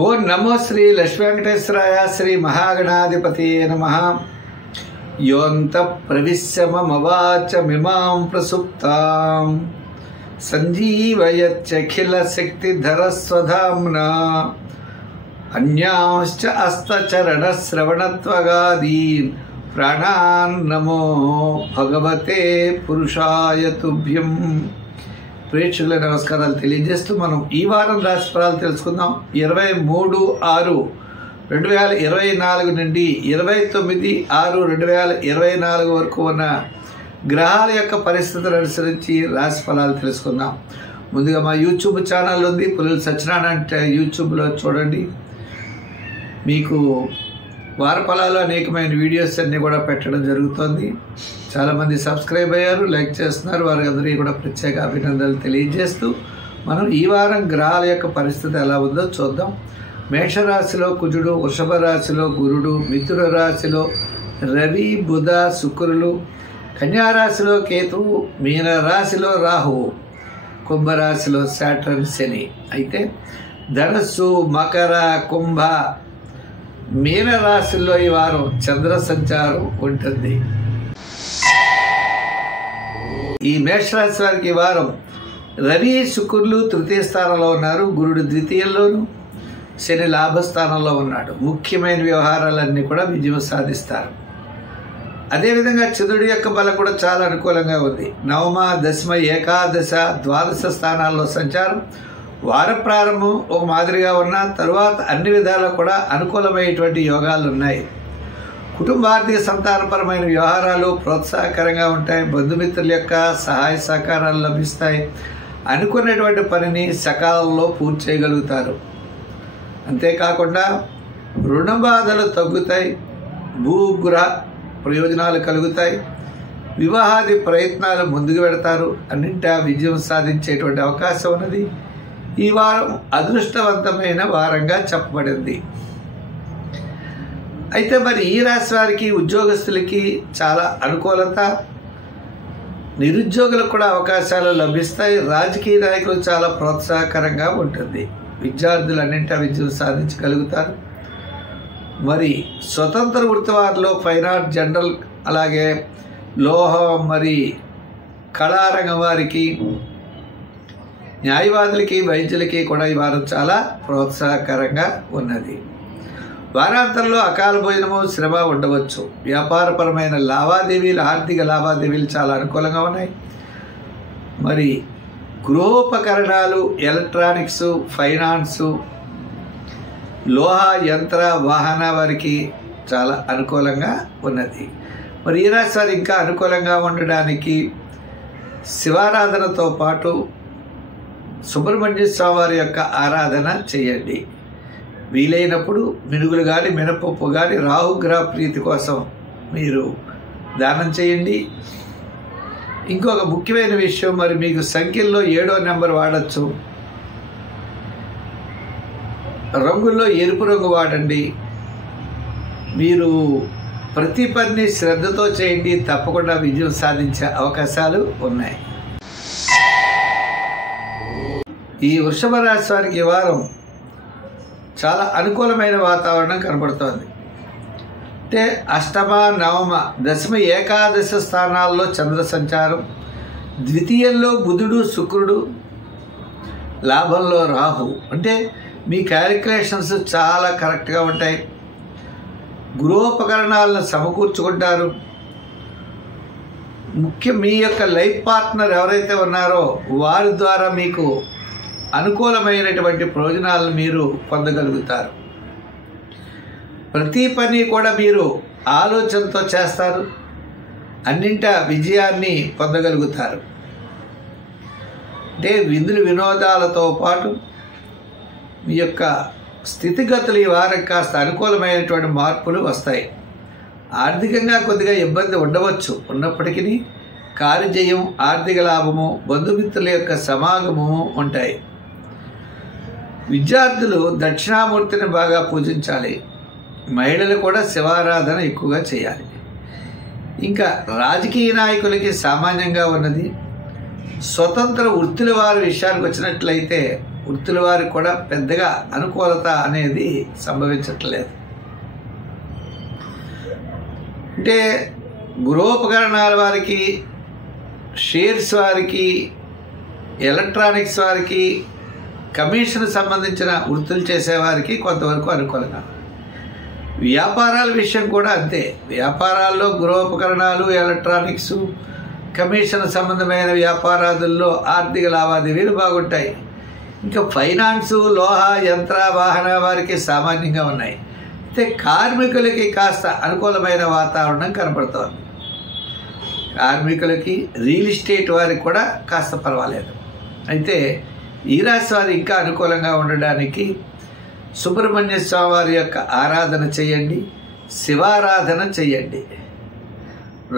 ఓం నమో శ్రీ లక్ష్మీ వెంకటేశ్వరాయ శ్రీ మహాగణాధిపతి నమః. యోంత ప్రవిశ్యమవాచమిమాం ప్రసుప్తాం సంజీవయచ్చఖిల శక్తిధరస్వధామ్నా అన్యాంశ్చ అస్తచరణ శ్రవణత్వగాదీన్ ప్రాణాన్ నమో భగవతే పురుషాయ తుభ్యం. ప్రేక్షకుల నమస్కారాలు తెలియజేస్తూ మనం ఈ వారం రాశి ఫలాలు తెలుసుకుందాం. 23/6/2024 నుండి 29/6/2024 వరకు ఉన్న గ్రహాల యొక్క పరిస్థితులను అనుసరించి రాశి ఫలాలు తెలుసుకుందాం. ముందుగా మా యూట్యూబ్ ఛానల్ ఉంది, పుల్లల సత్యనారాయణ అంటే యూట్యూబ్లో చూడండి. మీకు వార ఫలాలు అనేకమైన వీడియోస్ అన్నీ కూడా పెట్టడం జరుగుతుంది. చాలామంది సబ్స్క్రైబ్ అయ్యారు, లైక్ చేస్తున్నారు. వారందరికీ కూడా ప్రత్యేక అభినందనలు తెలియజేస్తూ మనం ఈ వారం గ్రహాల యొక్క పరిస్థితి ఎలా ఉందో చూద్దాం. మేషరాశిలో కుజుడు, వృషభ రాశిలో గురుడు, మిథున రాశిలో రవి, బుధ, శుక్రులు, కన్యారాశిలో కేతువు, మీన రాశిలో రాహువు, కుంభరాశిలో శాటర్న్, శని. అయితే ధనస్సు, మకర, కుంభ, మీన రాశుల్లో ఈ వారం చంద్ర సంచారం ఉంటుంది. ఈ మేషరాశి వారికి ఈ వారం రవి, శుక్రులు తృతీయ స్థానంలో ఉన్నారు, గురుడు ద్వితీయంలోను, శని లాభస్థానంలో ఉన్నాడు. ముఖ్యమైన వ్యవహారాలన్నీ కూడా విజయం సాధిస్తారు. అదేవిధంగా చంద్రుడి యొక్క బలం కూడా చాలా అనుకూలంగా ఉంది. నవమ, దశమ, ఏకాదశ, ద్వాదశ స్థానాల్లో సంచారం. వార ప్రారంభం ఒక మాదిరిగా ఉన్న తరువాత అన్ని విధాలా కూడా అనుకూలమైనటువంటి యోగాలు ఉన్నాయి. కుటుంబార్థిక సంతానపరమైన వ్యవహారాలు ప్రోత్సాహకరంగా ఉంటాయి. బంధుమిత్రుల యొక్క సహాయ సహకారాలు లభిస్తాయి. అనుకున్నటువంటి పనిని సకాలంలో పూర్తి చేయగలుగుతారు. అంతేకాకుండా రుణ బాధలు తగ్గుతాయి. భూగృహ ప్రయోజనాలు కలుగుతాయి. వివాహాది ప్రయత్నాలు ముందుకు పెడతారు. అన్నింటా విజయం సాధించేటువంటి అవకాశం ఉన్నది. ఈ వారం అదృష్టవంతమైన వారంగా చెప్పబడింది. అయితే మరి ఈ రాశి వారికి, ఉద్యోగస్తులకి చాలా అనుకూలత, నిరుద్యోగులకు కూడా అవకాశాలు లభిస్తాయి. రాజకీయ నాయకులు చాలా ప్రోత్సాహకరంగా ఉంటుంది. విద్యార్థులు అన్నింటా విజయం సాధించగలుగుతారు. మరి స్వతంత్ర వృత్తి వారిలో ఫైన్ ఆర్ట్, జనరల్, అలాగే లోహం, మరి కళారంగం వారికి, న్యాయవాదులకి, వైద్యులకి కూడా ఈ వారం చాలా ప్రోత్సాహకరంగా ఉన్నది. వారాంతంలో అకాల భోజనము, శ్రమ ఉండవచ్చు. వ్యాపారపరమైన లావాదేవీలు, ఆర్థిక లావాదేవీలు చాలా అనుకూలంగా ఉన్నాయి. మరి గృహోపకరణాలు, ఎలక్ట్రానిక్స్, ఫైనాన్సు, లోహ, యంత్ర, వాహన వారికి చాలా అనుకూలంగా ఉన్నది. మరి ఈ రాశి వారు ఇంకా అనుకూలంగా ఉండడానికి శివారాధనతో పాటు సుబ్రహ్మణ్య స్వామి వారి యొక్క ఆరాధన చేయండి. వీలైనప్పుడు మినుగులు కానీ, మినపప్పు కానీ రాహుగ్రహ ప్రీతి కోసం మీరు దానం చేయండి. ఇంకొక ముఖ్యమైన విషయం, మరి మీకు సంఖ్యల్లో 7వ నెంబర్ వాడచ్చు. రంగుల్లో ఎరుపు రంగు వాడండి. మీరు ప్రతి పని శ్రద్ధతో చేయండి. తప్పకుండా విజయం సాధించే అవకాశాలు ఉన్నాయి. ఈ వృషభ రాశి వారికి ఈ వారం చాలా అనుకూలమైన వాతావరణం కనబడుతోంది. అంటే అష్టమ, నవమ, దశమ, ఏకాదశ స్థానాల్లో చంద్ర సంచారం. ద్వితీయంలో బుధుడు, శుక్రుడు, లాభంలో రాహు. అంటే మీ క్యాలిక్యులేషన్స్ చాలా కరెక్ట్గా ఉంటాయి. గృహోపకరణాలను సమకూర్చుకుంటారు. ముఖ్యం మీ యొక్క లైఫ్ పార్ట్నర్ ఎవరైతే ఉన్నారో వారి ద్వారా మీకు అనుకూలమైనటువంటి ప్రయోజనాలను మీరు పొందగలుగుతారు. ప్రతి పని కూడా మీరు ఆలోచనతో చేస్తారు. అన్నింటా విజయాన్ని పొందగలుగుతారు. అంటే విందులు, వినోదాలతో పాటు మీ యొక్క స్థితిగతులు ఈ వారం కాస్త అనుకూలమైనటువంటి మార్పులు వస్తాయి. ఆర్థికంగా కొద్దిగా ఇబ్బంది ఉండవచ్చు. ఉన్నప్పటికీ కార్యజయం, ఆర్థిక లాభము, బంధుమిత్రుల యొక్క సమాగమము ఉంటాయి. విద్యార్థులు దక్షిణామూర్తిని బాగా పూజించాలి. మహిళలు కూడా శివారాధన ఎక్కువగా చేయాలి. ఇంకా రాజకీయ నాయకులకి సామాన్యంగా ఉన్నది. స్వతంత్ర వృత్తుల వారి విషయానికి వచ్చినట్లయితే వృత్తుల వారికి కూడా పెద్దగా అనుకూలత అనేది సంభవించట్లేదు. అంటే గృహోపకరణాల వారికి, షేర్స్ వారికి, ఎలక్ట్రానిక్స్ వారికి, కమిషన్ సంబంధించిన వృత్తులు చేసేవారికి కొంతవరకు అనుకూలంగా. వ్యాపారాల విషయం కూడా అంతే. వ్యాపారాల్లో గృహోపకరణాలు, ఎలక్ట్రానిక్స్, కమిషన్ సంబంధమైన వ్యాపారాదుల్లో ఆర్థిక లావాదేవీలు బాగుంటాయి. ఇంకా ఫైనాన్సు, లోహ, యంత్ర, వాహన వారికి సామాన్యంగా ఉన్నాయి. అయితే కార్మికులకి కాస్త అనుకూలమైన వాతావరణం కనపడుతోంది. కార్మికులకి, రియల్ ఎస్టేట్ వారికి కూడా కాస్త పర్వాలేదు. అయితే ఈ రాశి వారు ఇంకా అనుకూలంగా ఉండడానికి సుబ్రహ్మణ్య స్వామి వారి యొక్క ఆరాధన చేయండి, శివారాధన చేయండి,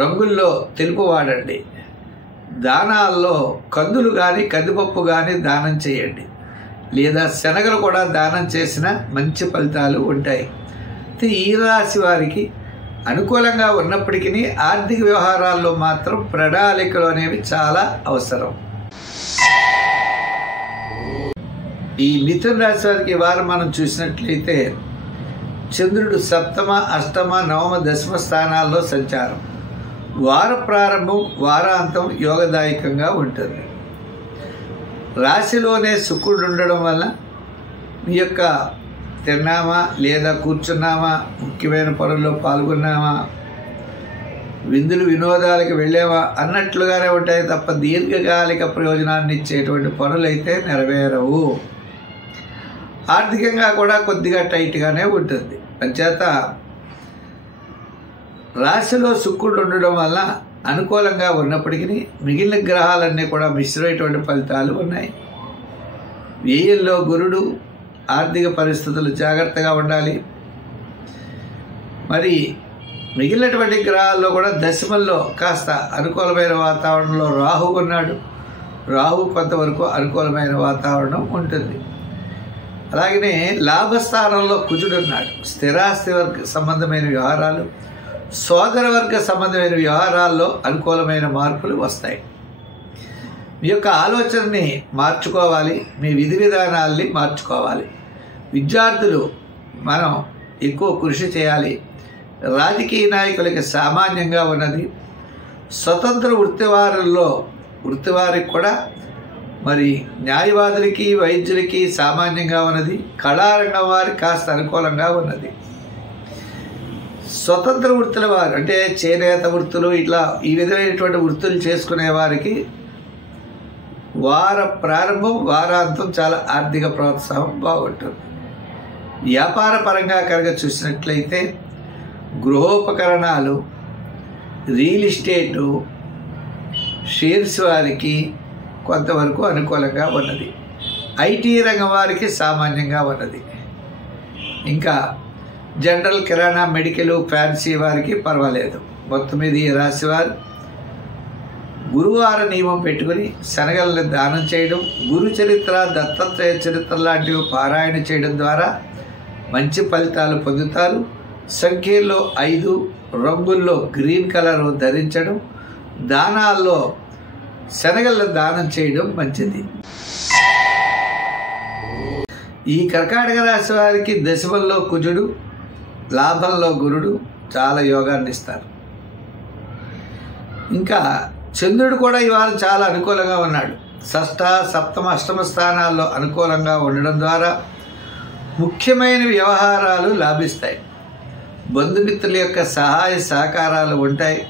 రంగుల్లో తెలుపు వాడండి, దానాల్లో కందులు కానీ కందిపప్పు కానీ దానం చేయండి, లేదా శనగలు కూడా దానం చేసిన మంచి ఫలితాలు ఉంటాయి. ఈ రాశి వారికి అనుకూలంగా ఉన్నప్పటికీ ఆర్థిక వ్యవహారాల్లో మాత్రం ప్రణాళికలు అనేవి చాలా అవసరం. ఈ మిథున రాశి వారికి ఈ వారం మనం చూసినట్లయితే చంద్రుడు సప్తమ, అష్టమ, నవమ, దశమ స్థానాల్లో సంచారం. వార ప్రారంభం, వారాంతం యోగదాయకంగా ఉంటుంది. రాశిలోనే శుక్రుడు ఉండడం వల్ల మీ యొక్క తిన్నామా లేదా కూర్చున్నామా, ముఖ్యమైన పనుల్లో పాల్గొన్నామా, విందులు వినోదాలకు వెళ్ళామా అన్నట్లుగానే ఉంటాయి తప్ప దీర్ఘకాలిక ప్రయోజనాన్ని ఇచ్చేటువంటి పనులైతే నెరవేరవు. ఆర్థికంగా కూడా కొద్దిగా టైట్గానే ఉంటుంది. అంచేత రాశిలో శుక్రుడు ఉండడం వల్ల అనుకూలంగా ఉన్నప్పటికీ మిగిలిన గ్రహాలన్నీ కూడా మిశ్రమైనటువంటి ఫలితాలు ఉన్నాయి. వ్యయంలో గురుడు, ఆర్థిక పరిస్థితులు జాగ్రత్తగా ఉండాలి. మరి మిగిలినటువంటి గ్రహాల్లో కూడా దశమంలో కాస్త అనుకూలమైన వాతావరణంలో రాహు ఉన్నాడు. రాహు కొంతవరకు అనుకూలమైన వాతావరణం ఉంటుంది. అలాగనే లాభస్థానంలో కుజుడు ఉన్నాడు. స్థిరాస్తి వర్గ సంబంధమైన వ్యవహారాలు, సోదర వర్గ సంబంధమైన వ్యవహారాల్లో అనుకూలమైన మార్పులు వస్తాయి. మీ యొక్క ఆలోచనని మార్చుకోవాలి, మీ విధి విధానాల్ని మార్చుకోవాలి. విద్యార్థులు మనం ఎక్కువ కృషి చేయాలి. రాజకీయ నాయకులకి సామాన్యంగా ఉన్నది. స్వతంత్ర వృత్తివారికి కూడా మరి న్యాయవాదులకి, వైద్యులకి సామాన్యంగా ఉన్నది. కళారంగం వారికి కాస్త అనుకూలంగా ఉన్నది. స్వతంత్ర వృత్తుల వారు అంటే చేనేత వృత్తులు, ఇట్లా ఈ విధమైనటువంటి వృత్తులు చేసుకునే వారికి వార ప్రారంభం, వారాంతం చాలా ఆర్థిక ప్రోత్సాహం బాగుంటుంది. వ్యాపార పరంగా కనుక చూసినట్లయితే గృహోపకరణాలు, రియల్ ఎస్టేటు, షేర్స్ వారికి కొంతవరకు అనుకూలంగా ఉన్నది. ఐటీ రంగం వారికి సామాన్యంగా ఉన్నది. ఇంకా జనరల్, కిరాణా, మెడికల్, ఫ్యాన్సీ వారికి పర్వాలేదు. మొత్తం మీద ఈ రాశి వారు గురువార నియమం పెట్టుకుని శనగలను దానం చేయడం, గురు చరిత్ర, దత్తాత్రేయ చరిత్ర లాంటివి పారాయణ చేయడం ద్వారా మంచి ఫలితాలు పొందుతారు. సంఖ్యల్లో 5, రంగుల్లో గ్రీన్ కలర్ ధరించడం, దానాల్లో శనగలను దానం చేయడం మంచిది. ఈ కర్కాటక రాశి వారికి దశమంలో కుజుడు, లాభంలో గురుడు చాలా యోగాన్ని ఇస్తారు. ఇంకా చంద్రుడు కూడా ఇవాళ చాలా అనుకూలంగా ఉన్నాడు. షష్ఠ, సప్తమ, అష్టమ స్థానాల్లో అనుకూలంగా ఉండడం ద్వారా ముఖ్యమైన వ్యవహారాలు లాభిస్తాయి. బంధుమిత్రుల యొక్క సహాయ సహకారాలు ఉంటాయి.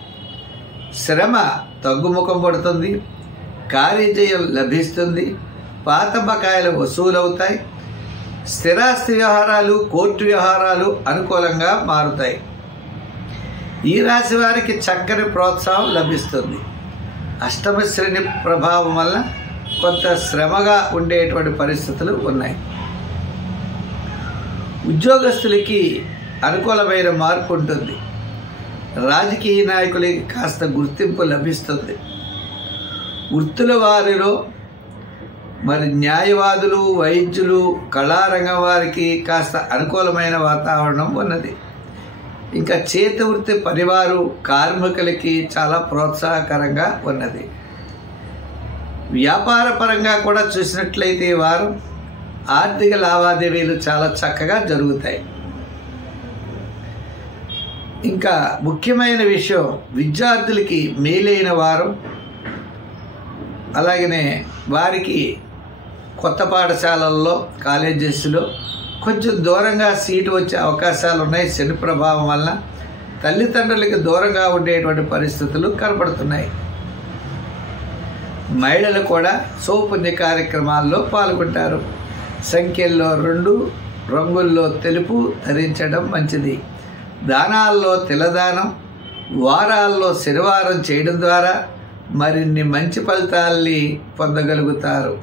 శ్రమ తగ్గుముఖం పడుతుంది. కార్యజయం లభిస్తుంది. పాత బకాయిలు వసూలవుతాయి. స్థిరాస్తి వ్యవహారాలు, కోర్టు వ్యవహారాలు అనుకూలంగా మారుతాయి. ఈ రాశి వారికి చక్కని ప్రోత్సాహం లభిస్తుంది. అష్టమ శ్రేణి ప్రభావం వల్ల కొంత శ్రమగా ఉండేటువంటి పరిస్థితులు ఉన్నాయి. ఉద్యోగస్తులకి అనుకూలమైన మార్పు ఉంటుంది. రాజకీయ నాయకులకి కాస్త గుర్తింపు లభిస్తుంది. వృత్తుల వారిలో మరి న్యాయవాదులు, వైద్యులు, కళారంగం వారికి కాస్త అనుకూలమైన వాతావరణం ఉన్నది. ఇంకా చేతి వృత్తి పనివారు, కార్మికులకి చాలా ప్రోత్సాహకరంగా ఉన్నది. వ్యాపార పరంగా కూడా చూసినట్లయితే ఈ వారం ఆర్థిక లావాదేవీలు చాలా చక్కగా జరుగుతాయి. ఇంకా ముఖ్యమైన విషయం, విద్యార్థులకి మేలైన వారం. అలాగనే వారికి కొత్త పాఠశాలల్లో, కాలేజెస్లో కొంచెం దూరంగా సీటు వచ్చే అవకాశాలు ఉన్నాయి. శని ప్రభావం వలన తల్లిదండ్రులకి దూరంగా ఉండేటువంటి పరిస్థితులు కనపడుతున్నాయి. మహిళలు కూడా శుభపుణ్య కార్యక్రమాల్లో పాల్గొంటారు. సంఖ్యల్లో 2, రంగుల్లో తెలుపు ధరించడం మంచిది. దానాల్లో తిలదానం, వారాల్లో శనివారం చేయడం ద్వారా మరిన్ని మంచి ఫలితాల్ని పొందగలుగుతారు.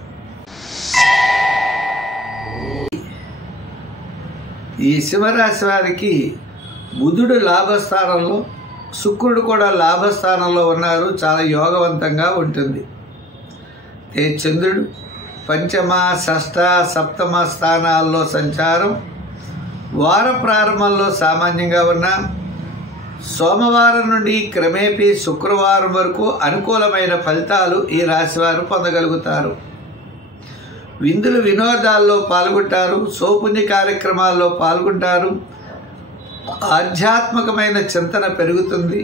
ఈ సింహరాశి వారికి బుధుడు లాభస్థానంలో, శుక్రుడు కూడా లాభస్థానంలో ఉన్నారు. చాలా యోగవంతంగా ఉంటుంది. చంద్రుడు పంచమ, షష్ఠ, సప్తమ స్థానాల్లో సంచారం వార ప్రారంభంలో సామాన్యంగా ఉన్న సోమవారం నుండి క్రమేపీ శుక్రవారం వరకు అనుకూలమైన ఫలితాలు ఈ రాశివారు పొందగలుగుతారు. విందులు వినోదాల్లో పాల్గొంటారు. శుభపుణ్య కార్యక్రమాల్లో పాల్గొంటారు. ఆధ్యాత్మికమైన చింతన పెరుగుతుంది.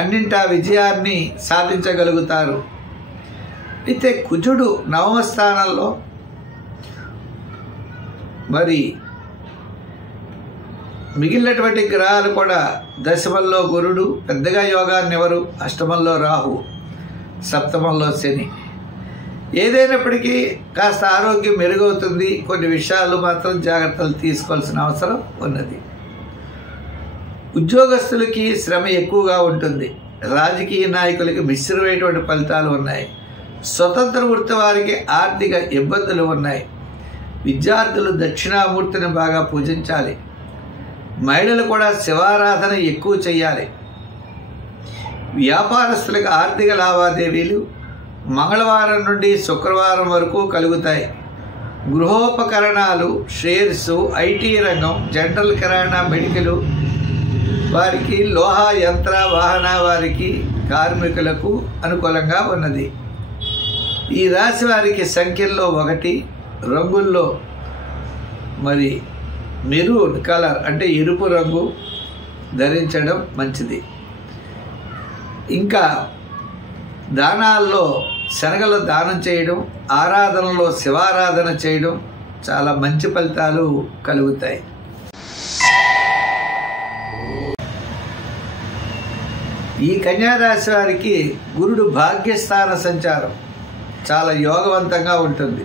అన్నింటా విజయాన్ని సాధించగలుగుతారు. అయితే కుజుడు నవమ స్థానంలో, మరి మిగిలినటువంటి గ్రహాలు కూడా దశమంలో గురుడు, పెద్దగా యోగాన్ని ఎవరు, అష్టమంలో రాహు, సప్తమంలో శని. ఏదైనప్పటికీ కాస్త ఆరోగ్యం మెరుగవుతుంది. కొన్ని విషయాలు మాత్రం జాగ్రత్తలు తీసుకోవాల్సిన అవసరం ఉన్నది. ఉద్యోగస్తులకి శ్రమ ఎక్కువగా ఉంటుంది. రాజకీయ నాయకులకి మిశ్రమైనటువంటి ఫలితాలు ఉన్నాయి. స్వతంత్ర వృత్తి వారికి ఆర్థిక ఇబ్బందులు ఉన్నాయి. విద్యార్థులు దక్షిణామూర్తిని బాగా పూజించాలి. మహిళలు కూడా శివారాధన ఎక్కువ చేయాలి. వ్యాపారస్తులకు ఆర్థిక లావాదేవీలు మంగళవారం నుండి శుక్రవారం వరకు కలుగుతాయి. గృహోపకరణాలు, షేర్స్, ఐటీ రంగం, జనరల్ కిరాణా, మెడికల్ వారికి, లోహ యంత్ర వాహన వారికి, కార్మికులకు అనుకూలంగా ఉన్నది. ఈ రాశి వారికి సంఖ్యల్లో 1, రంగుల్లో మరి మెరూన్ కలర్ అంటే ఎరుపు రంగు ధరించడం మంచిది. ఇంకా దానాల్లో శనగలు దానం చేయడం, ఆరాధనలో శివారాధన చేయడం చాలా మంచి ఫలితాలు కలుగుతాయి. ఈ కన్యారాశి వారికి గురుడు భాగ్యస్థాన సంచారం చాలా యోగవంతంగా ఉంటుంది.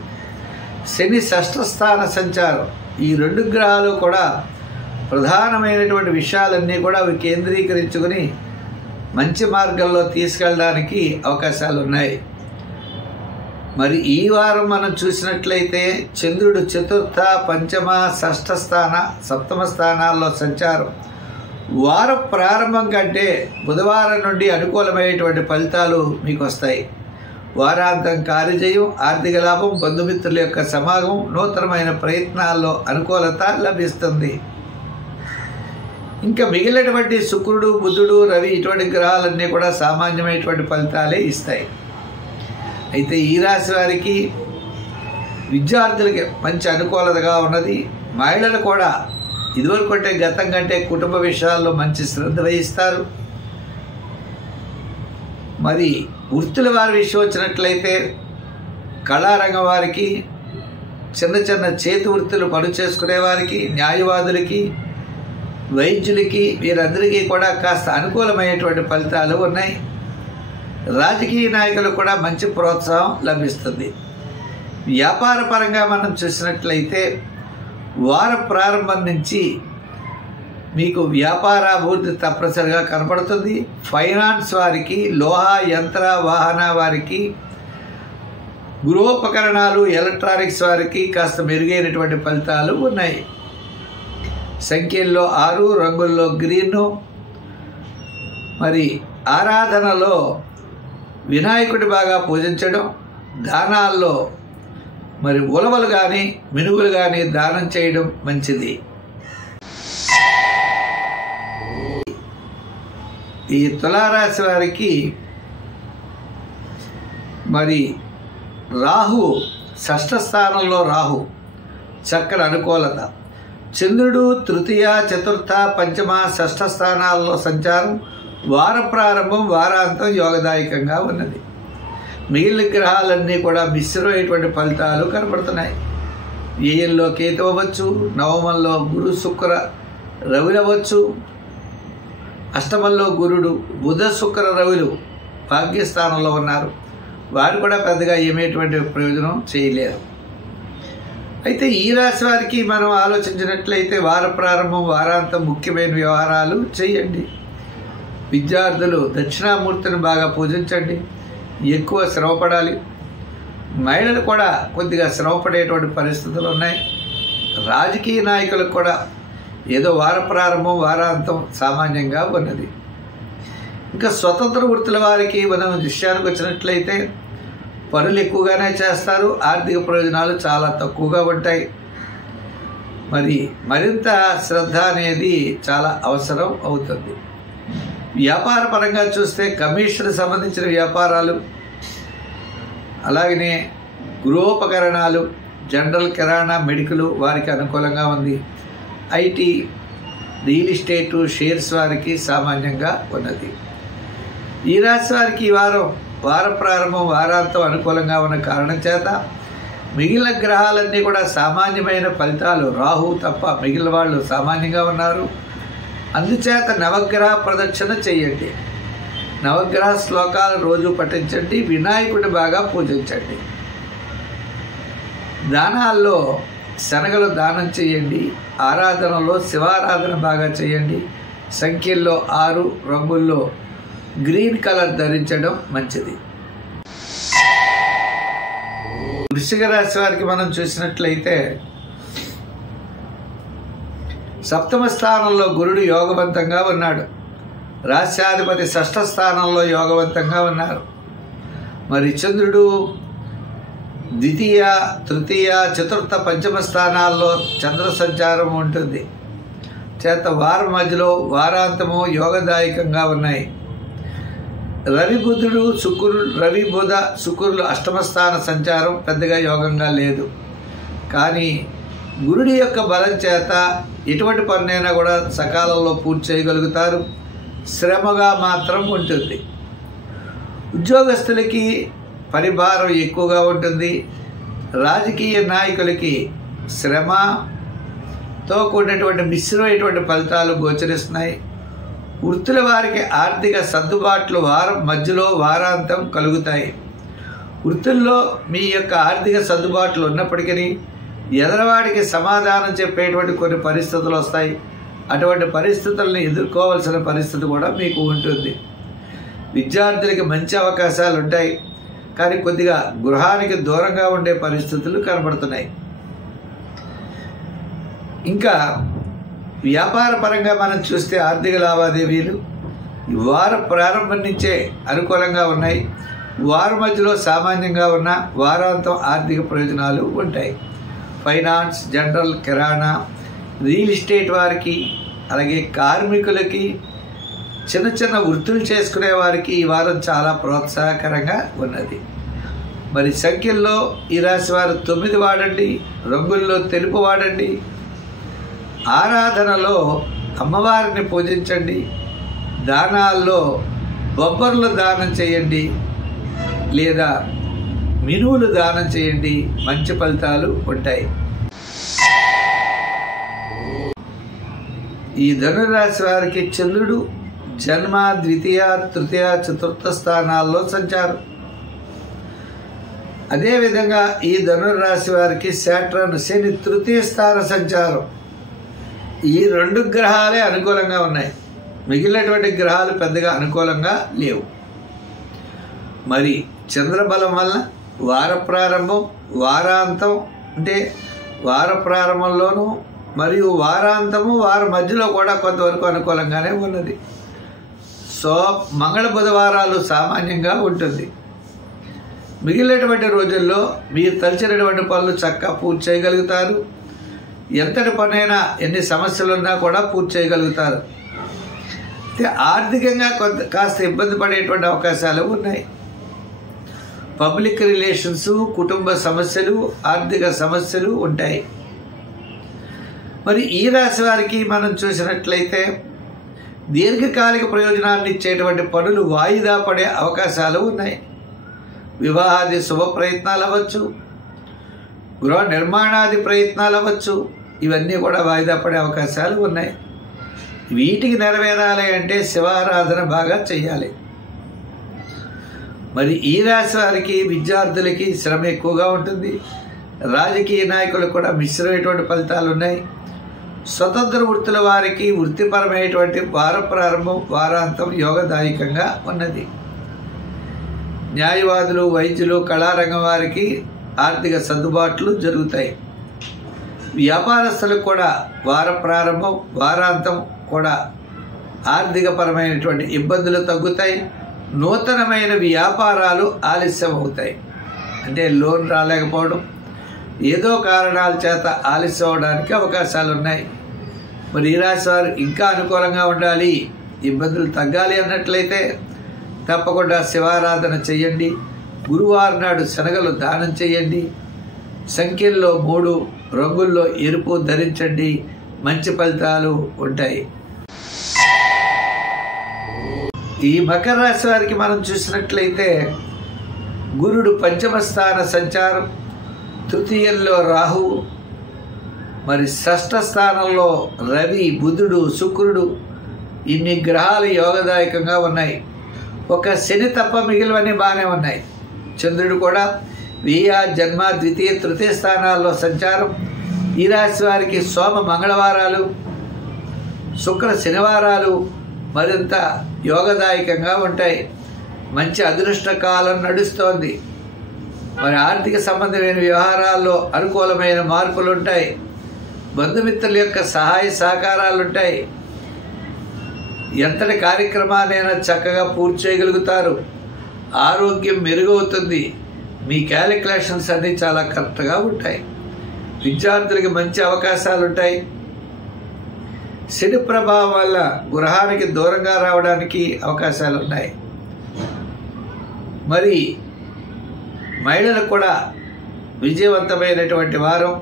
శని షష్ఠ స్థాన సంచారం. ఈ 2 గ్రహాలు కూడా ప్రధానమైనటువంటి విషయాలన్నీ కూడా అవి కేంద్రీకరించుకుని మంచి మార్గంలో తీసుకెళ్ళడానికి అవకాశాలు ఉన్నాయి. మరి ఈ వారం మనం చూసినట్లయితే చంద్రుడు చతుర్థ, పంచమ, షష్ఠ స్థాన, సప్తమ స్థానాల్లో సంచారం వార ప్రారంభం కంటే బుధవారం నుండి అనుకూలమైనటువంటి ఫలితాలు మీకు వస్తాయి. వారాంతం కార్యజయం, ఆర్థిక లాభం, బంధుమిత్రుల యొక్క సమాగమం, నూతనమైన ప్రయత్నాల్లో అనుకూలత లభిస్తుంది. ఇంకా మిగిలినటువంటి శుక్రుడు, బుధుడు, రవి ఇటువంటి గ్రహాలన్నీ కూడా సామాన్యమైనటువంటి ఫలితాలే ఇస్తాయి. అయితే ఈ రాశి వారికి విద్యార్థులకి మంచి అనుకూలతగా ఉన్నది. మహిళలు కూడా ఇదివరకు అంటే గతం కంటే కుటుంబ విషయాల్లో మంచి శ్రద్ధ వహిస్తారు. మరి వృత్తుల వారి విషయం వచ్చినట్లయితే కళారంగం వారికి, చిన్న చిన్న చేతి వృత్తులు పని చేసుకునే వారికి, న్యాయవాదులకి, వైద్యులకి వీరందరికీ కూడా కాస్త అనుకూలమైనటువంటి ఫలితాలు ఉన్నాయి. రాజకీయ నాయకులు కూడా మంచి ప్రోత్సాహం లభిస్తుంది. వ్యాపార పరంగా మనం చూసినట్లయితే వార ప్రారంభం నుంచి మీకు వ్యాపారాభివృద్ధి తప్పనిసరిగా కనపడుతుంది. ఫైనాన్స్ వారికి, లోహ యంత్ర వాహన వారికి, గృహోపకరణాలు, ఎలక్ట్రానిక్స్ వారికి కాస్త మెరుగైనటువంటి ఫలితాలు ఉన్నాయి. సంఖ్యల్లో 6, రంగుల్లో గ్రీను. మరి ఆరాధనలో వినాయకుడి బాగా పూజించడం, దానాల్లో మరి ఉలవలు కానీ మినుగులు కానీ దానం చేయడం మంచిది. ఈ తులారాశి వారికి మరి రాహు షష్ఠ స్థానంలో రాహు చక్కని అనుకూలత. చంద్రుడు తృతీయ చతుర్థ పంచమ షష్ఠ స్థానాల్లో సంచారం వార ప్రారంభం వారాంతం యోగదాయకంగా ఉన్నది. మిగిలిన గ్రహాలన్నీ కూడా మిశ్రమైనటువంటి ఫలితాలు కనబడుతున్నాయి. వ్యయంలో కేతు అవ్వచ్చు, నవమంలో గురు శుక్ర రవులు అవ్వచ్చు, అష్టమంలో గురుడు బుధ శుక్ర రవులు భాగ్యస్థానంలో ఉన్నారు. వారు కూడా పెద్దగా ఏమేటువంటి ప్రయోజనం చేయలేరు. అయితే ఈ రాశి వారికి మనం ఆలోచించినట్లయితే వార ప్రారంభం వారాంతం ముఖ్యమైన వ్యవహారాలు చేయండి. విద్యార్థులు దక్షిణామూర్తిని బాగా పూజించండి. ఎక్కువ శ్రమపడాలి. మహిళలు కూడా కొద్దిగా శ్రమపడేటువంటి పరిస్థితులు ఉన్నాయి. రాజకీయ నాయకులకు కూడా ఏదో వార ప్రారంభం వారాంతం సామాన్యంగా ఉన్నది. ఇంకా స్వతంత్ర వృత్తుల వారికి మనం విషయానికి వచ్చినట్లయితే పనులు ఎక్కువగానే చేస్తారు. ఆర్థిక ప్రయోజనాలు చాలా తక్కువగా ఉంటాయి. మరింత శ్రద్ధ అనేది చాలా అవసరం అవుతుంది. వ్యాపార పరంగా చూస్తే కమిషన్ సంబంధించిన వ్యాపారాలు, అలాగనే గృహోపకరణాలు, జనరల్ కిరాణా, మెడికల్ వారికి అనుకూలంగా ఉంది. ఐటీ, రియల్ ఎస్టేటు, షేర్స్ వారికి సామాన్యంగా ఉన్నది. ఈ రాశి వారికి ఈ వార ప్రారంభం వారాంతం అనుకూలంగా ఉన్న కారణం చేత మిగిలిన గ్రహాలన్నీ కూడా సామాన్యమైన ఫలితాలు, రాహు తప్ప మిగిలిన వాళ్ళు సామాన్యంగా ఉన్నారు. అందుచేత నవగ్రహ ప్రదక్షిణ చేయండి. నవగ్రహ శ్లోకాలు రోజు పఠించండి. వినాయకుడిని బాగా పూజించండి. దానాల్లో శనగలు దానం చేయండి. ఆరాధనలో శివారాధన బాగా చేయండి. సంఖ్యల్లో 6, రంగుల్లో గ్రీన్ కలర్ ధరించడం మంచిది. వృశ్చిక రాశి వారికి మనం చూసినట్లయితే సప్తమ స్థానంలో గురుడు యోగవంతంగా ఉన్నాడు. రాశ్యాధిపతి షష్ఠ స్థానంలో యోగవంతంగా ఉన్నారు. చంద్రుడు ద్వితీయ తృతీయ చతుర్థ పంచమ స్థానాల్లో చంద్ర సంచారం ఉంటుంది. చేత వారం మధ్యలో వారాంతము యోగదాయకంగా ఉన్నాయి. రవి బుధ శుక్రులు అష్టమ స్థాన సంచారం పెద్దగా యోగంగా లేదు. కానీ గురుడి యొక్క బలం చేత ఎటువంటి పనులైనా కూడా సకాలంలో పూర్తి చేయగలుగుతారు. శ్రమగా మాత్రం ఉంటుంది. ఉద్యోగస్తులకి పరిభారం ఎక్కువగా ఉంటుంది. రాజకీయ నాయకులకి శ్రమతో కూడినటువంటి మిశ్రమైనటువంటి ఫలితాలు గోచరిస్తున్నాయి. వృత్తుల వారికి ఆర్థిక సర్దుబాట్లు వారం మధ్యలో వారాంతం కలుగుతాయి. వృత్తుల్లో మీ యొక్క ఆర్థిక సర్దుబాట్లు ఉన్నప్పటికీ ఎదరవాడికి సమాధానం చెప్పేటువంటి కొన్ని పరిస్థితులు వస్తాయి. అటువంటి పరిస్థితులను ఎదుర్కోవాల్సిన పరిస్థితి కూడా మీకు ఉంటుంది. విద్యార్థులకి మంచి అవకాశాలు ఉంటాయి. కానీ కొద్దిగా గృహానికి దూరంగా ఉండే పరిస్థితులు కనబడుతున్నాయి. ఇంకా వ్యాపార పరంగా మనం చూస్తే ఆర్థిక లావాదేవీలు వార ప్రారంభం నుంచే అనుకూలంగా ఉన్నాయి. వారం మధ్యలో సామాన్యంగా ఉన్న వారాంతం ఆర్థిక ప్రయోజనాలు ఉంటాయి. ఫైనాన్స్, జనరల్ కిరాణా, రియల్ ఎస్టేట్ వారికి, అలాగే కార్మికులకి, చిన్న చిన్న వృత్తులు చేసుకునే వారికి ఈ వారం చాలా ప్రోత్సాహకరంగా ఉన్నది. సంఖ్యల్లో ఈ రాశి వారు 9 వాడండి. రంగుల్లో తెలుపు వాడండి. ఆరాధనలో అమ్మవారిని పూజించండి. దానాల్లో బొబ్బర్లు దానం చేయండి లేదా మినువులు దానం చేయండి. మంచి ఫలితాలు ఉంటాయి. ఈ ధనురాశి వారికి చంద్రుడు జన్మ ద్వితీయ తృతీయ చతుర్థ స్థానాల్లో సంచారం. అదేవిధంగా ఈ ధనురాశి వారికి శాట్రన్ శని తృతీయ స్థాన సంచారం. ఈ 2 గ్రహాలే అనుకూలంగా ఉన్నాయి. మిగిలినటువంటి గ్రహాలు పెద్దగా అనుకూలంగా లేవు. చంద్రబలం వల్ల వార ప్రారంభం వారాంతం అంటే వార ప్రారంభంలోనూ మరియు వారాంతము వార మధ్యలో కూడా కొంతవరకు అనుకూలంగానే ఉన్నది. మంగళ బుధవారాలు సామాన్యంగా ఉంటుంది. మిగిలినటువంటి రోజుల్లో మీరు తలచినటువంటి పనులు చక్కగా పూర్తి చేయగలుగుతారు. ఎంతటి పనైనా ఎన్ని సమస్యలున్నా కూడా పూర్తి చేయగలుగుతారు. ఆర్థికంగా కాస్త ఇబ్బంది పడేటువంటి అవకాశాలు ఉన్నాయి. పబ్లిక్ రిలేషన్స్, కుటుంబ సమస్యలు, ఆర్థిక సమస్యలు ఉంటాయి. మరి ఈ రాశి వారికి మనం చూసినట్లయితే దీర్ఘకాలిక ప్రయోజనాన్ని ఇచ్చేటువంటి పనులు వాయిదా పడే అవకాశాలు ఉన్నాయి. వివాహాది శుభ ప్రయత్నాలు అవ్వచ్చు, గృహ నిర్మాణాది ప్రయత్నాలు అవ్వచ్చు, ఇవన్నీ కూడా వాయిదా పడే అవకాశాలు ఉన్నాయి. వీటికి నెరవేరాలి అంటే శివారాధన బాగా చేయాలి. మరి ఈ రాశి వారికి విద్యార్థులకి శ్రమ ఎక్కువగా ఉంటుంది. రాజకీయ నాయకులకు కూడా మిశ్రమైనటువంటి ఫలితాలు ఉన్నాయి. స్వతంత్ర వృత్తుల వారికి వృత్తిపరమైనటువంటి వార ప్రారంభం, వారాంతం యోగదాయకంగా ఉన్నది. న్యాయవాదులు, వైద్యులు, కళారంగం వారికి ఆర్థిక సర్దుబాట్లు జరుగుతాయి. వ్యాపారస్తులకు కూడా వార ప్రారంభం, వారాంతం కూడా ఆర్థికపరమైనటువంటి ఇబ్బందులు తగ్గుతాయి. నూతనమైన వ్యాపారాలు ఆలస్యం అవుతాయి. అంటే లోన్ రాలేకపోవడం, ఏదో కారణాల చేత ఆలస్యం అవడానికి అవకాశాలు ఉన్నాయి. మరి ఈ రాశి వారు ఇంకా అనుకూలంగా ఉండాలి, ఇబ్బందులు తగ్గాలి అన్నట్లయితే తప్పకుండా శివారాధన చేయండి. గురువారం నాడు శనగలు దానం చేయండి. సంఖ్యల్లో 3, రంగుల్లో ఎరుపు ధరించండి. మంచి ఫలితాలు ఉంటాయి. ఈ మకర రాశి వారికి మనం చూసినట్లయితే గురుడు పంచమ స్థాన సంచారం, తృతీయంలో రాహువు, మరి షష్ఠ స్థానంలో రవి, బుధుడు, శుక్రుడు, ఇన్ని గ్రహాలు యోగదాయకంగా ఉన్నాయి. ఒక శని తప్ప మిగిలివన్నీ బాగానే ఉన్నాయి. చంద్రుడు కూడా వ్యయ, జన్మ, ద్వితీయ, తృతీయ స్థానాల్లో సంచారం. ఈ రాశి వారికి సోమ మంగళవారాలు, శుక్ర శనివారాలు మరింత యోగదాయకంగా ఉంటాయి. మంచి అదృష్ట కాలం నడుస్తోంది. మరి ఆర్థిక సంబంధమైన వ్యవహారాల్లో అనుకూలమైన మార్పులు ఉంటాయి. బంధుమిత్రుల యొక్క సహాయ సహకారాలు ఉంటాయి. ఎంతటి కార్యక్రమాన్నైనా చక్కగా పూర్తి చేయగలుగుతారు. ఆరోగ్యం మెరుగవుతుంది. మీ క్యాలిక్యులేషన్స్ అన్నీ చాలా కరెక్ట్గా ఉంటాయి. విద్యార్థులకి మంచి అవకాశాలు ఉంటాయి. శని ప్రభావం వల్ల గృహానికి దూరంగా రావడానికి అవకాశాలు ఉన్నాయి. మరి మహిళలకు కూడా విజయవంతమైనటువంటి వారం.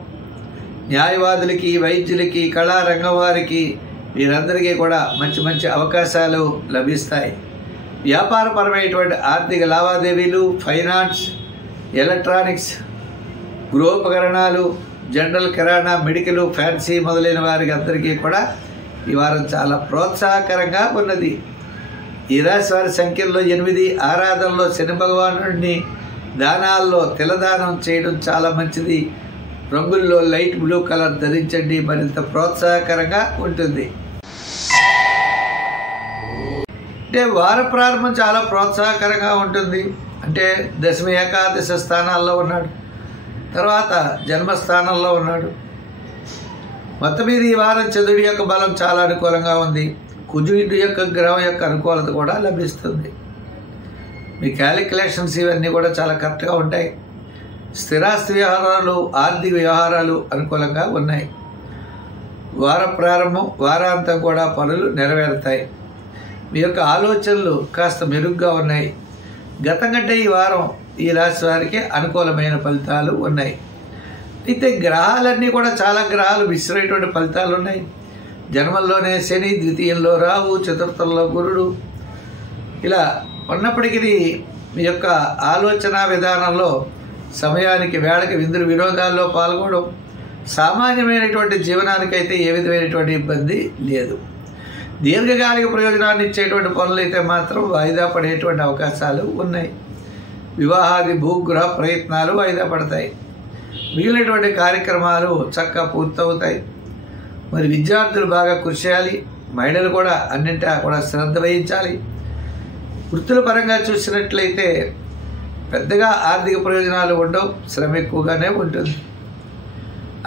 న్యాయవాదులకి, వైద్యులకి, కళారంగం వారికి వీరందరికీ కూడా మంచి మంచి అవకాశాలు లభిస్తాయి. వ్యాపారపరమైనటువంటి ఆర్థిక లావాదేవీలు, ఫైనాన్స్, ఎలక్ట్రానిక్స్, గృహోపకరణాలు, జనరల్, కిరాణా, మెడికల్, ఫ్యాన్సీ మొదలైన వారికి అందరికీ కూడా ఈ వారం చాలా ప్రోత్సాహకరంగా ఉన్నది. ఈ రాశి వారి సంఖ్యల్లో 8. ఆరాధనలో శని భగవానుడిని, దానాల్లో తిలదానం చేయడం చాలా మంచిది. రంగుల్లో లైట్ బ్లూ కలర్ ధరించండి, మరింత ప్రోత్సాహకరంగా ఉంటుంది. అంటే వార ప్రారంభం చాలా ప్రోత్సాహకరంగా ఉంటుంది. అంటే దశమి ఏకాదశ స్థానాల్లో ఉన్నాడు, తర్వాత జన్మస్థానంలో ఉన్నాడు. మొత్తం మీద ఈ వారం చంద్రుడి యొక్క బలం చాలా అనుకూలంగా ఉంది. కుజుడి యొక్క గ్రహం యొక్క అనుకూలత కూడా లభిస్తుంది. మీ క్యాలిక్యులేషన్స్ ఇవన్నీ కూడా చాలా కరెక్ట్గా ఉంటాయి. స్థిరాస్తి వ్యవహారాలు, ఆర్థిక వ్యవహారాలు అనుకూలంగా ఉన్నాయి. వార ప్రారంభం, వారాంతం కూడా పనులు నెరవేరుతాయి. మీ యొక్క ఆలోచనలు కాస్త మెరుగ్గా ఉన్నాయి. గతం కంటే ఈ వారం ఈ రాశి వారికి అనుకూలమైన ఫలితాలు ఉన్నాయి. అయితే గ్రహాలన్నీ కూడా చాలా గ్రహాలు మిశ్రమైనటువంటి ఫలితాలు ఉన్నాయి. జన్మల్లోనే శని, ద్వితీయంలో రాహు, చతుర్థంలో గురుడు, ఇలా ఉన్నప్పటికీ మీ యొక్క ఆలోచన విధానంలో సమయానికి వేళకి విందులు వినోదాల్లో పాల్గొనడం, సామాన్యమైనటువంటి జీవనానికైతే ఏ విధమైనటువంటి ఇబ్బంది లేదు. దీర్ఘకాలిక ప్రయోజనాన్ని ఇచ్చేటువంటి పనులు అయితే మాత్రం వాయిదా పడేటువంటి అవకాశాలు ఉన్నాయి. వివాహాది భూగృహ ప్రయత్నాలు వాయిదా పడతాయి. మిగిలినటువంటి కార్యక్రమాలు చక్కగా పూర్తవుతాయి. మరి విద్యార్థులు బాగా కృషి చేయాలి. మహిళలు కూడా అన్నింటా కూడా శ్రద్ధ వహించాలి. వృత్తుల పరంగా చూసినట్లయితే పెద్దగా ఆర్థిక ప్రయోజనాలు ఉండవు, శ్రమ ఎక్కువగానే ఉంటుంది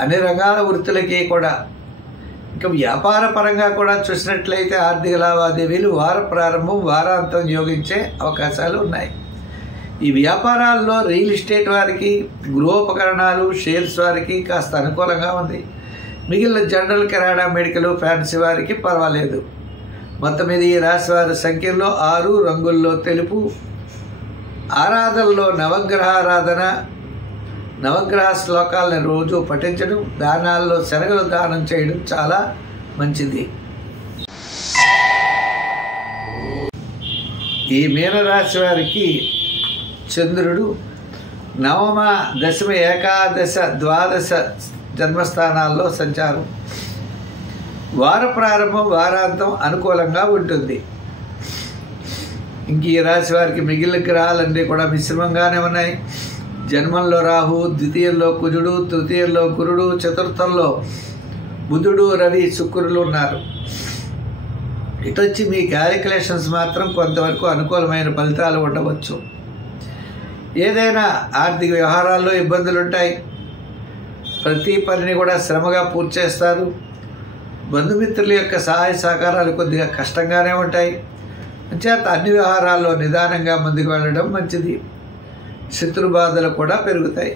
అన్ని రంగాల వృత్తులకి కూడా. ఇంకా వ్యాపార పరంగా కూడా చూసినట్లయితే ఆర్థిక లావాదేవీలు వార ప్రారంభం, వారాంతం యోగించే అవకాశాలు ఉన్నాయి. ఈ వ్యాపారాల్లో రియల్ ఎస్టేట్ వారికి, గృహోపకరణాలు, షేర్స్ వారికి కాస్త అనుకూలంగా ఉంది. మిగిలిన జనరల్, కిరాణా, మెడికల్, ఫ్యాన్సీ వారికి పర్వాలేదు. మొత్తం మీద ఈ రాశి వారి సంఖ్యల్లో 6, రంగుల్లో తెలుపు, ఆరాధనలో నవగ్రహారాధన, నవగ్రహ శ్లోకాలను రోజు పఠించడం, దానాల్లో శనగలు దానం చేయడం చాలా మంచిది. ఈ మీనరాశి వారికి చంద్రుడు నవమ, దశమ, ఏకాదశ, ద్వాదశ జన్మస్థానాల్లో సంచారం. వార ప్రారంభం, వారాంతం అనుకూలంగా ఉంటుంది. ఇంక ఈ రాశి వారికి మిగిలిన గ్రహాలన్నీ కూడా మిశ్రమంగానే ఉన్నాయి. జన్మంలో రాహు, ద్వితీయంలో కుజుడు, తృతీయంలో గురుడు, చతుర్థంలో బుధుడు, రవి, శుక్రులు ఉన్నారు. ఇటొచ్చి మీ క్యాలిక్యులేషన్స్ మాత్రం కొంతవరకు అనుకూలమైన ఫలితాలు ఉండవచ్చు. ఏదైనా ఆర్థిక వ్యవహారాల్లో ఇబ్బందులు ఉంటాయి. ప్రతి పనిని కూడా శ్రమగా పూర్తి చేస్తారు. బంధుమిత్రుల యొక్క సహాయ సహకారాలు కొద్దిగా కష్టంగానే ఉంటాయి. అంచేత అన్ని వ్యవహారాల్లో నిదానంగా ముందుకు వెళ్ళడం మంచిది. శత్రు బాధలు కూడా పెరుగుతాయి.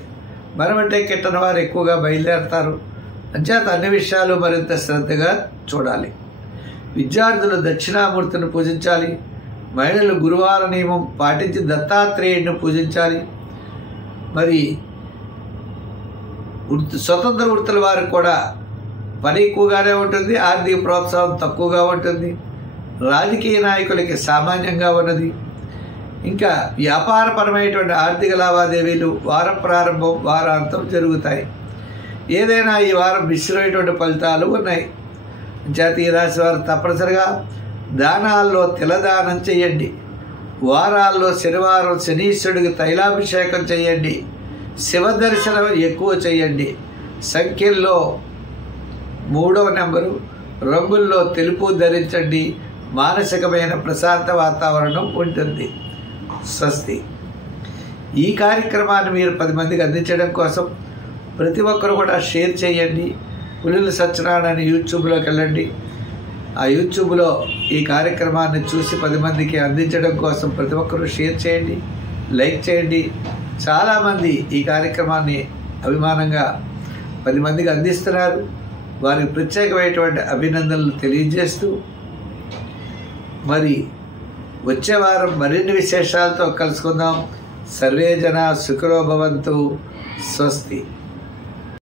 మనమంటే కిట్టని వారు ఎక్కువగా బయలుదేరతారు. అంచేత అన్ని విషయాలు మరింత శ్రద్ధగా చూడాలి. విద్యార్థులు దక్షిణామూర్తిని పూజించాలి. మహిళలు గురువార నియమం పాటించి దత్తాత్రేయుడిని పూజించాలి. మరి స్వతంత్ర వృత్తుల వారికి కూడా పని ఎక్కువగానే ఉంటుంది, ఆర్థిక ప్రోత్సాహం తక్కువగా ఉంటుంది. రాజకీయ నాయకులకి సామాన్యంగా ఉన్నది. ఇంకా వ్యాపారపరమైనటువంటి ఆర్థిక లావాదేవీలు వారం ప్రారంభం, వారాంతం జరుగుతాయి. ఏదైనా ఈ వారం మిశ్రమైనటువంటి ఫలితాలు ఉన్నాయి. జాతీయ రాశి వారు తప్పనిసరిగా దానాల్లో తిలదానం చేయండి. వారాల్లో శనివారం శనీశ్వరుడికి తైలాభిషేకం చేయండి. శివ దర్శనం ఎక్కువ చేయండి. సంఖ్యల్లో 3వ నెంబరు, రంగుల్లో తెలుపు ధరించండి. మానసికమైన ప్రశాంత వాతావరణం ఉంటుంది. స్వస్తి. ఈ కార్యక్రమాన్ని మీరు 10 మందికి అందించడం కోసం ప్రతి ఒక్కరు కూడా షేర్ చేయండి. పులుల సత్యనారాయణ యూట్యూబ్లోకి వెళ్ళండి. ఆ యూట్యూబ్లో ఈ కార్యక్రమాన్ని చూసి 10 మందికి అందించడం కోసం ప్రతి ఒక్కరూ షేర్ చేయండి, లైక్ చేయండి. చాలామంది ఈ కార్యక్రమాన్ని అభిమానంగా 10 మందికి అందిస్తున్నారు. వారికి ప్రత్యేకమైనటువంటి అభినందనలు తెలియజేస్తూ మరి వచ్చే వారం మరిన్ని విశేషాలతో కలుసుకుందాం. సర్వే జన సుఖినో భవంతు. స్వస్తి.